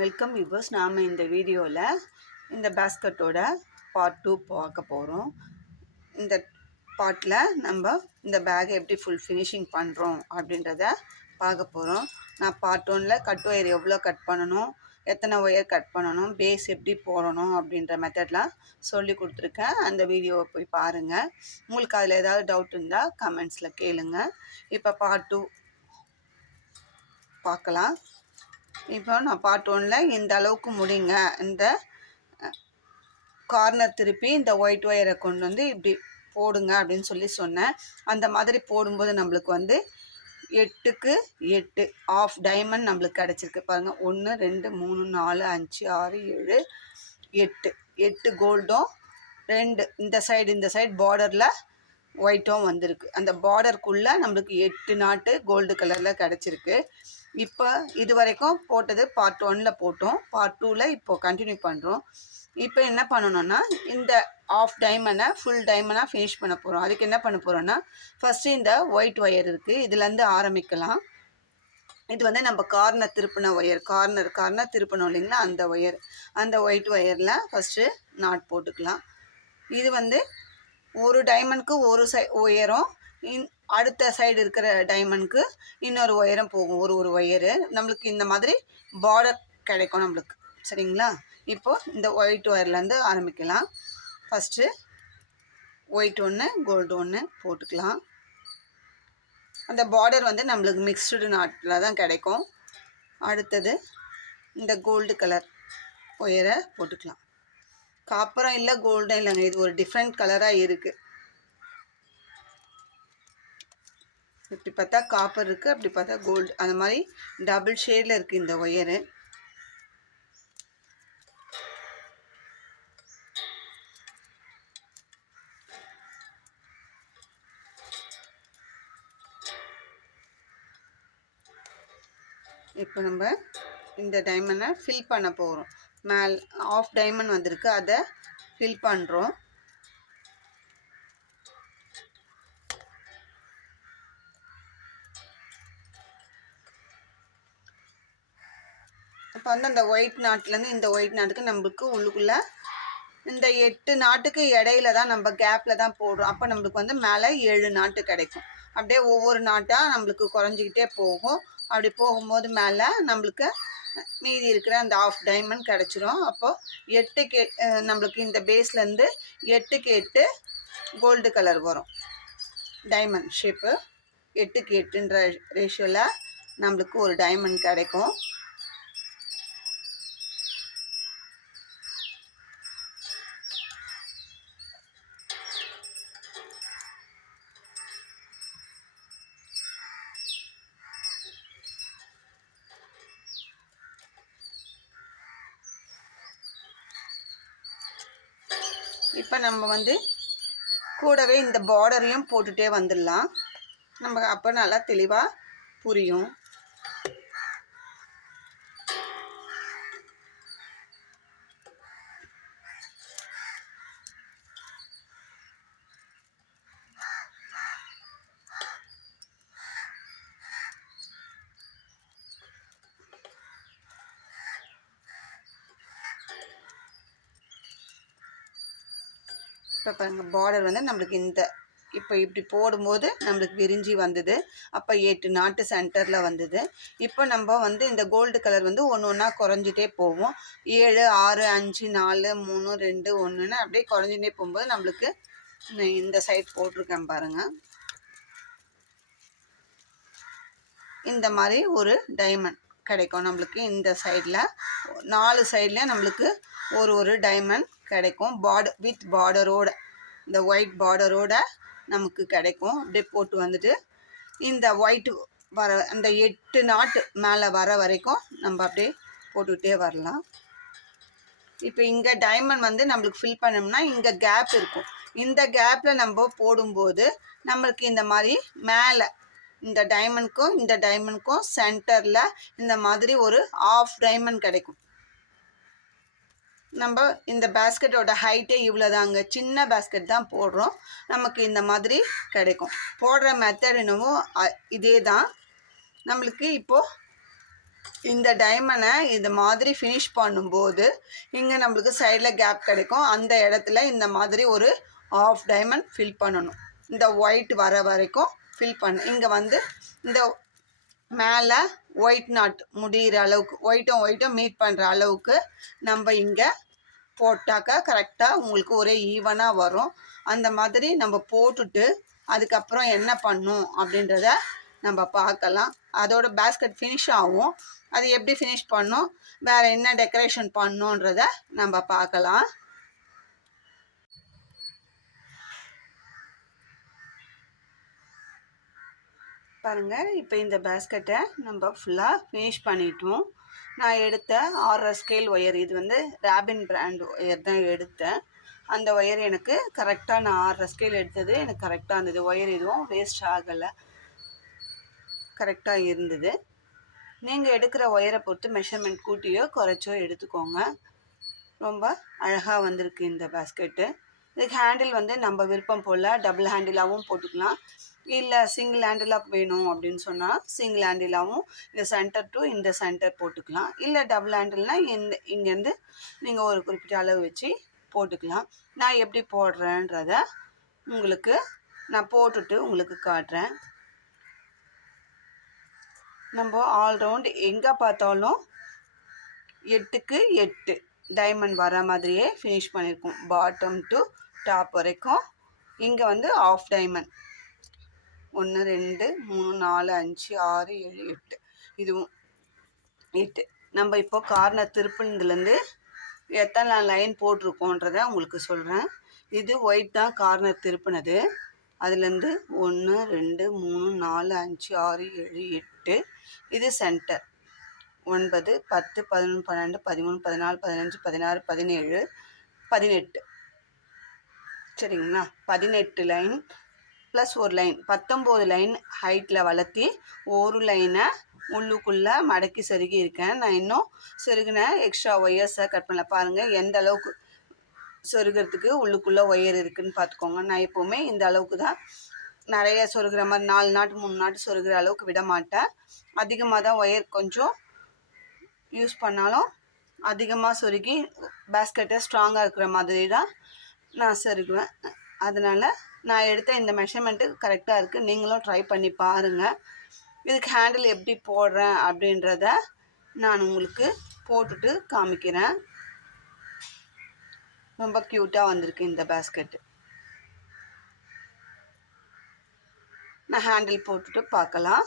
Welcome viewers. நாம் இந்த வீடியோவில் இந்த பேஸ்கட்டோட பார்ட் 2 பார்க்க போகிறோம். இந்த பார்ட்டில் நம்ம இந்த பேக்கை எப்படி ஃபுல் ஃபினிஷிங் பண்ணுறோம் அப்படின்றத பார்க்க போகிறோம். நான் பார்ட் 1ல் கட் ஒயர் எவ்வளோ கட் பண்ணணும், எத்தனை ஒயர் கட் பண்ணணும், பேஸ் எப்படி போடணும் அப்படின்ற மெத்தட்லாம் சொல்லி கொடுத்துருக்கேன். அந்த வீடியோவை போய் பாருங்கள். உங்களுக்கு அதில் ஏதாவது டவுட் இருந்தால் கமெண்ட்ஸில் கேளுங்க. இப்போ பார்ட் 2 பார்க்கலாம். இப்போ நான் பார்ட் 1ல் இந்த அளவுக்கு முடிங்க, இந்த கார்னர் திருப்பி இந்த ஒயிட் ஒயரை கொண்டு வந்து இப்படி போடுங்க அப்படின்னு சொல்லி சொன்னேன். அந்த மாதிரி போடும்போது நம்மளுக்கு வந்து 8க்கு 8 ஆஃப் டைமண்ட் நம்மளுக்கு கிடச்சிருக்கு பாருங்கள். 1 2 3 4 5 6 7 8 8 கோல்டும் 2 இந்த சைடு பார்டரில் ஒயிட்டும் வந்திருக்கு. அந்த பார்டருக்குள்ளே நம்மளுக்கு 8 நாட்டு கோல்டு கலரில் கிடச்சிருக்கு. இப்போ இது வரைக்கும் போட்டது பார்ட் 1ல் போட்டோம். பார்ட் 2ல் இப்போது கண்டினியூ பண்ணுறோம். இப்போ என்ன பண்ணணும்னா, இந்த ஆஃப் டைமண்டை ஃபுல் டைமண்டாக ஃபினிஷ் பண்ண போகிறோம். அதுக்கு என்ன பண்ண போகிறோன்னா, ஃபஸ்ட்டு இந்த ஒயிட் ஒயர் இருக்குது, இதுலேருந்து ஆரம்பிக்கலாம். இது வந்து நம்ம கார்னர் திருப்பின ஒயர், கார்னர் திருப்பணும் இல்லைங்களா, அந்த ஒயர். அந்த ஒயிட் ஒயரில் ஃபஸ்ட்டு நாட் போட்டுக்கலாம். இது வந்து ஒரு டைமண்ட்க்கு ஒரு ஒயரும், அடுத்த சைடு இருக்கிற டைமண்ட்க்கு இன்னொரு ஒயரும் போகும். ஒரு ஒயரு நம்மளுக்கு இந்த மாதிரி பார்டர் கிடைக்கும் நம்மளுக்கு. சரிங்களா? இப்போது இந்த ஒயிட் ஒயர்லேருந்து ஆரம்பிக்கலாம். ஃபஸ்ட்டு ஒயிட் ஒன்று கோல்டு ஒன்று போட்டுக்கலாம். அந்த பார்டர் வந்து நம்மளுக்கு மிக்ஸ்டு நாட்டில் தான் கிடைக்கும். அடுத்தது இந்த கோல்டு கலர் ஒயரை போட்டுக்கலாம். காப்பரும் இல்லை கோல்டும் இல்லைங்க, இது ஒரு டிஃப்ரெண்ட் கலராக இருக்குது. இப்படி பார்த்தா காப்பர் இருக்குது, அப்படி பார்த்தா கோல்டு, அந்த மாதிரி டபுள் ஷேடில் இருக்குது இந்த ஒயரு. இப்போ நம்ம இந்த டைமண்டை ஃபில் பண்ண போகிறோம். ஆஃப் டைமண்ட் வந்திருக்கு, அதை ஃபில் பண்ணுறோம். இப்போ வந்து அந்த ஒயிட் நாட்லேருந்து இந்த ஒயிட் நாட்டுக்கு நம்மளுக்கு உள்ளுக்குள்ளே இந்த 8 நாட்டுக்கு இடையில தான் நம்ம கேப்பில் தான் போடுறோம். அப்போ நம்மளுக்கு வந்து மேலே 7 நாட்டு கிடைக்கும். அப்படியே ஒவ்வொரு நாட்டாக நம்மளுக்கு குறைஞ்சிக்கிட்டே போகும். அப்படி போகும்போது மேலே நம்மளுக்கு மீதி இருக்கிற அந்த ஆஃப் டைமண்ட் கிடச்சிரும். அப்போது 8க்கு நம்மளுக்கு இந்த பேஸ்லேருந்து 8க்கு 8 கோல்டு கலர் வரும். டைமண்ட் ஷேப்பு 8க்கு 8ன்ற ரேஷியோவில் நம்மளுக்கு ஒரு டைமண்ட் கிடைக்கும். இப்போ நம்ம வந்து கூடவே இந்த பார்டரையும் போட்டுகிட்டே வந்துடலாம். நம்ம அப்போ நல்லா தெளிவாக புரியும். இப்போ பாருங்கள், பார்டர் வந்து நம்மளுக்கு இப்போ இப்படி போடும்போது நம்மளுக்கு விரிஞ்சி வந்தது. அப்போ 8 நாட்டு சென்டரில் வந்தது. இப்போ நம்ம வந்து இந்த கோல்டு கலர் வந்து ஒன்று ஒன்றா குறைஞ்சிட்டே போவோம். 7 6 5 4 3 2 1ன்னு அப்படியே குறைஞ்சிட்டே போகும்போது நம்மளுக்கு இந்த சைட் போட்டிருக்கேன் பாருங்கள். இந்த மாதிரி ஒரு டைமண்ட் கிடைக்கும் நம்மளுக்கு. இந்த சைடில் 4 சைட்லேயும் நம்மளுக்கு ஒரு டைமண்ட் கிடைக்கும். வித் பார்டரோட, இந்த ஒயிட் பார்டரோட நமக்கு கிடைக்கும். அப்படியே போட்டு வந்துட்டு இந்த ஒயிட் அந்த 8 நாட்டு மேலே வர வரைக்கும் நம்ம அப்படியே போட்டுக்கிட்டே வரலாம். இப்போ இங்கே டைமண்ட் வந்து நம்மளுக்கு ஃபில் பண்ணோம்னா இங்கே கேப் இருக்கும். இந்த கேப்பில் நம்ம போடும்போது நம்மளுக்கு இந்த மாதிரி மேலே இந்த டைமண்ட்க்கும் சென்டரில் இந்த மாதிரி ஒரு ஆஃப் டைமண்ட் கிடைக்கும். நம்ம இந்த பேஸ்கெட்டோட ஹைட்டே இவ்வளோதாங்க, சின்ன பேஸ்கெட் தான் போடுறோம். நமக்கு இந்த மாதிரி கிடைக்கும். போடுற மெத்தட் என்னவோ இதே தான். நம்மளுக்கு இப்போது இந்த டைமண்டை இது மாதிரி ஃபினிஷ் பண்ணும்போது இங்கே நம்மளுக்கு சைடில் கேப் கிடைக்கும். அந்த இடத்துல இந்த மாதிரி ஒரு ஆஃப் டைமண்ட் ஃபில் பண்ணணும். இந்த ஒயிட் வர வரைக்கும் ஃபில் பண்ண இங்கே வந்து இந்த மேலே ஒயிட் நாட் முடிகிற அளவுக்கு ஒயிட்டும் மீட் பண்ணுற அளவுக்கு நம்ம இங்கே போட்டாக்கா கரெக்டாக உங்களுக்கு ஒரே ஈவனாக வரும். அந்த மாதிரி நம்ம போட்டுட்டு அதுக்கப்புறம் என்ன பண்ணும் அப்படின்றத நம்ம பார்க்கலாம். அதோட பேஸ்கெட் ஃபினிஷ் ஆகும். அது எப்படி ஃபினிஷ் பண்ணும், வேறு என்ன டெக்கரேஷன் பண்ணுன்றத நம்ம பார்க்கலாம். பாருங்கள், இப்போ இந்த பேஸ்கெட்டை நம்ம ஃபுல்லாக ஃபினிஷ் பண்ணிட்டோம். நான் எடுத்த 6 ஸ்கேல் ஒயர், இது வந்து ராபின் பிராண்ட் ஒயர் தான் எடுத்தேன். அந்த ஒயர் எனக்கு கரெக்டாக, நான் 6 ஸ்கேல் எடுத்தது எனக்கு கரெக்டாக இருந்தது. ஒயர் எதுவும் வேஸ்ட் ஆகலை, கரெக்டாக இருந்தது. நீங்கள் எடுக்கிற ஒயரை பொறுத்து மெஷர்மெண்ட் கூட்டியோ குறைச்சோ எடுத்துக்கோங்க. ரொம்ப அழகாக வந்திருக்கு இந்த பேஸ்கெட்டு. இதுக்கு ஹேண்டில் வந்து நம்ம விருப்பம் போல் டபுள் ஹேண்டிலாகவும் போட்டுக்கலாம், இல்லை சிங்கிள் ஹேண்டிலாக வேணும் அப்படின்னு சொன்னால் சிங்கிள் ஹேண்டிலாகவும் இந்த சென்டர் டு இந்த சென்டர் போட்டுக்கலாம். இல்லை டபுள் ஹேண்டில்னால் இங்கேருந்து நீங்கள் ஒரு குறிப்பிட்ட அளவு வச்சு போட்டுக்கலாம். நான் எப்படி போடுறேன்றத உங்களுக்கு நான் போட்டுட்டு உங்களுக்கு காட்டுறேன். நம்ம ஆல்ரவுண்ட் எங்கே பார்த்தாலும் 8க்கு 8 டைமண்ட் வர மாதிரியே ஃபினிஷ் பண்ணியிருக்கோம், பாட்டம் டு டாப் வரைக்கும். இங்கே வந்து ஆஃப் டைமண்ட் 1 2 3 4 5 6 7 8, இதுவும் 8. நம்ம இப்போ கார்னர் திருப்பினதுலேருந்து எத்தனை லைன் போட்டிருக்கோன்றதை உங்களுக்கு சொல்கிறேன். இது ஒயிட் தான் கார்னர் திருப்பினது. அதுலேருந்து 1 2 3 4 5 6 7 8, இது சென்டர் 9 10 11 12 13 14 15 16 17 18, சரிங்களா? 18 லைன் ப்ளஸ் ஒரு லைன், 19 லைன் ஹைட்டில் வளர்த்தி ஒரு லைனை உள்ளுக்குள்ளே மடக்கி செருகி இருக்கேன். நான் இன்னும் செருகின எக்ஸ்ட்ரா ஒயர்ஸை கட் பண்ணல. பாருங்கள் எந்த அளவுக்கு சொருகிறதுக்கு உள்ளுக்குள்ளே ஒயர் இருக்குதுன்னு பார்த்துக்கோங்க. நான் எப்போவுமே இந்த அளவுக்கு தான் நிறைய சொருகிற மாதிரி 4 நாட்டு 3 நாட்டு சொருகிற அளவுக்கு விட மாட்டேன். அதிகமாக தான் ஒயர் கொஞ்சம் யூஸ் பண்ணாலும் அதிகமாக சொருகி பேஸ்கெட்டை ஸ்ட்ராங்காக இருக்கிற மாதிரி தான் நான் சொருகுவேன். அதனால் நான் எடுத்த இந்த மெஷர்மெண்ட்டு கரெக்டாக இருக்குது. நீங்களும் ட்ரை பண்ணி பாருங்கள். இதுக்கு ஹேண்டில் எப்படி போடுறேன் அப்படின்றத நான் உங்களுக்கு போட்டுட்டு காமிக்கிறேன். ரொம்ப க்யூட்டாக வந்திருக்கு இந்த பேஸ்கெட்டு. நான் ஹேண்டில் போட்டுட்டு பார்க்கலாம்.